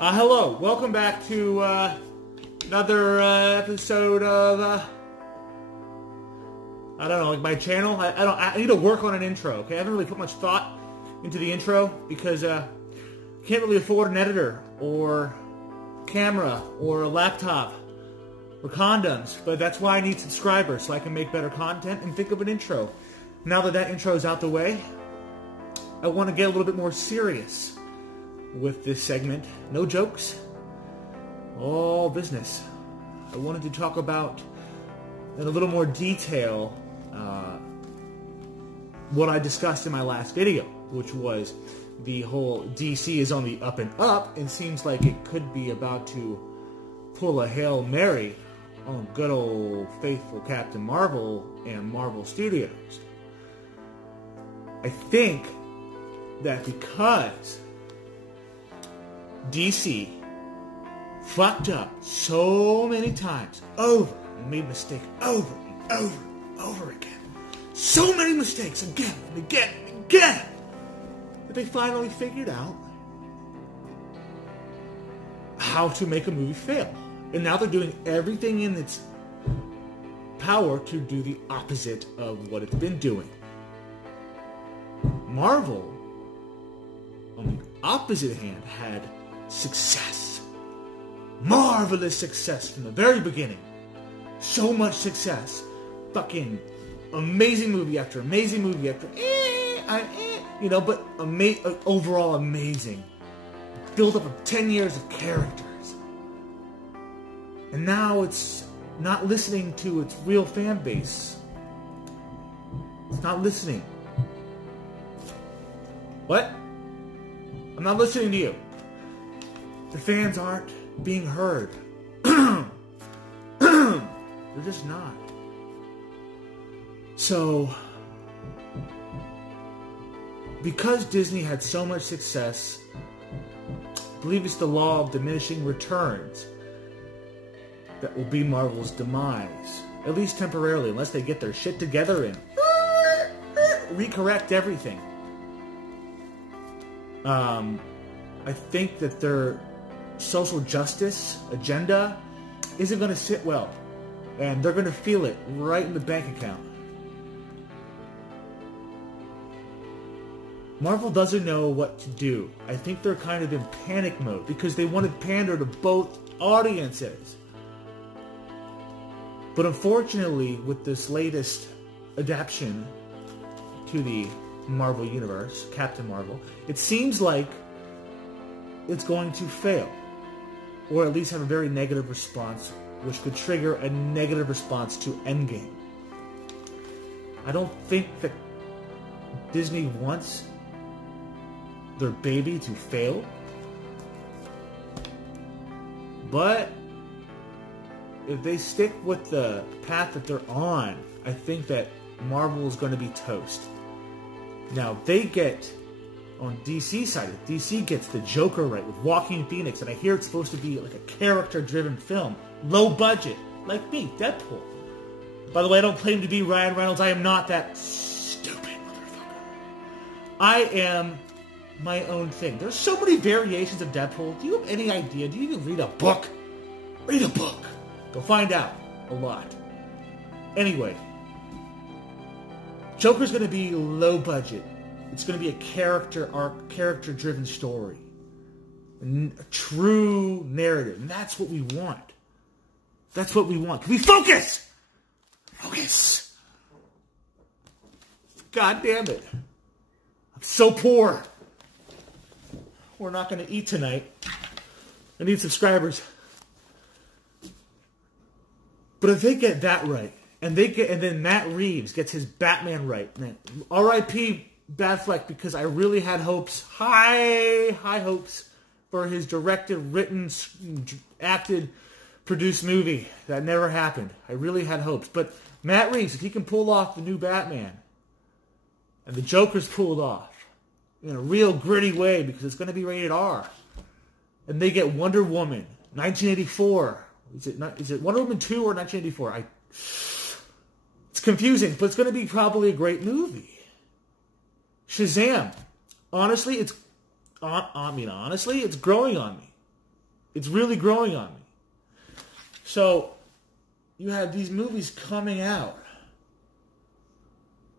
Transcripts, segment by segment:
Hello, welcome back to another episode of I don't know, like my channel. I need to work on an intro. Okay, I haven't really put much thought into the intro because I can't really afford an editor or camera or a laptop or condoms. But that's why I need subscribers so I can make better content and think of an intro. Now that intro is out the way, I want to get a little bit more serious with this segment. No jokes, all business. I wanted to talk about in a little more detail what I discussed in my last video, which was the whole DC is on the up and up and seems like it could be about to pull a Hail Mary on good old faithful Captain Marvel and Marvel Studios. I think that because DC fucked up so many times over and made a mistake over and over and over again. So many mistakes again and again and again that they finally figured out how to make a movie fail. And now they're doing everything in its power to do the opposite of what it's been doing. Marvel, on the opposite hand, had success. Marvelous success from the very beginning. So much success. Fucking amazing movie after amazing movie after but overall amazing. Built up of 10 years of characters. And now it's not listening to its real fan base. It's not listening. What? I'm not listening to you. The fans aren't being heard. They're just not. So, because Disney had so much success, I believe it's the law of diminishing returns that will be Marvel's demise. At least temporarily, unless they get their shit together and recorrect everything. I think that their social justice agenda isn't going to sit well. And they're going to feel it right in the bank account. Marvel doesn't know what to do. I think they're kind of in panic mode because they want to pander to both audiences. But unfortunately, with this latest adaptation to the Marvel Universe, Captain Marvel, it seems like it's going to fail. Or at least have a very negative response, which could trigger a negative response to Endgame. I don't think that Disney wants their baby to fail. But if they stick with the path that they're on, I think that Marvel is going to be toast. Now, they get, on DC side, DC gets the Joker right with Joaquin Phoenix, and I hear it's supposed to be like a character-driven film. Low budget. Like me, Deadpool. By the way, I don't claim to be Ryan Reynolds. I am not that stupid motherfucker. I am my own thing. There's so many variations of Deadpool. Do you have any idea? Do you even read a book? Read a book. Go find out. A lot. Anyway. Joker's going to be low budget. It's going to be a character arc, character-driven story. A true narrative. And that's what we want. That's what we want. Can we focus? Focus. God damn it. I'm so poor. We're not going to eat tonight. I need subscribers. But if they get that right, and then Matt Reeves gets his Batman right, R.I.P. Batfleck, because I really had hopes, high hopes, for his directed, written, acted, produced movie. That never happened. I really had hopes. But Matt Reeves, if he can pull off the new Batman, and the Joker's pulled off in a real gritty way, because it's going to be rated R, and they get Wonder Woman, 1984. Is it Wonder Woman 2 or 1984? It's confusing, but it's going to be probably a great movie. Shazam. Honestly, it's growing on me. It's really growing on me. So, you have these movies coming out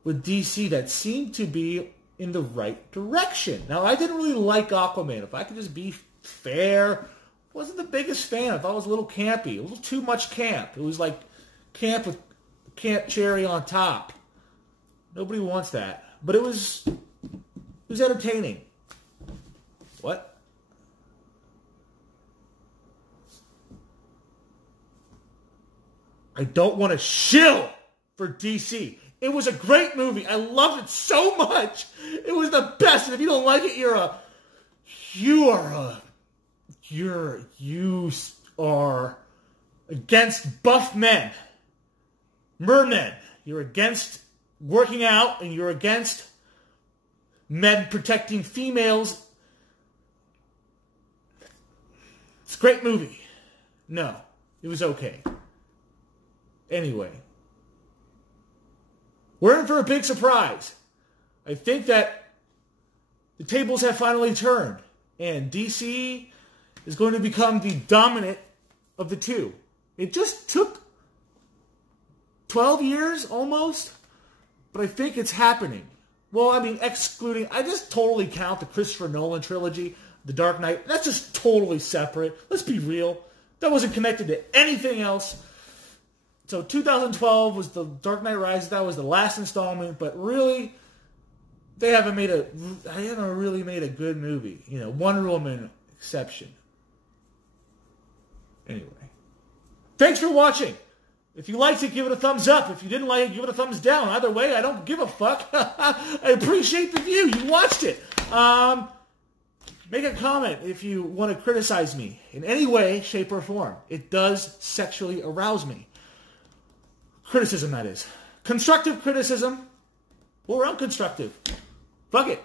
with DC that seem to be in the right direction. Now, I didn't really like Aquaman. If I could just be fair, wasn't the biggest fan. I thought it was a little campy. A little too much camp. It was like camp with Camp Cherry on top. Nobody wants that. But it was entertaining. What? I don't want to shill for DC. It was a great movie. I loved it so much. It was the best. And if you don't like it, you are against buff men, mermen. You're against working out, and you're against men protecting females. It's a great movie. No, it was okay. Anyway, we're in for a big surprise. I think that the tables have finally turned, and DC is going to become the dominant of the two. It just took 12 years almost, but I think it's happening. Well, I mean, I just totally count the Christopher Nolan trilogy, The Dark Knight. That's just totally separate. Let's be real. That wasn't connected to anything else. So 2012 was The Dark Knight Rises. That was the last installment, but really, they haven't really made a good movie. You know, Wonder Woman exception. Anyway, thanks for watching. If you liked it, give it a thumbs up. If you didn't like it, give it a thumbs down. Either way, I don't give a fuck. I appreciate the view. You watched it. Make a comment if you want to criticize me in any way, shape, or form. It does sexually arouse me. Criticism, that is. Constructive criticism or unconstructive. Fuck it.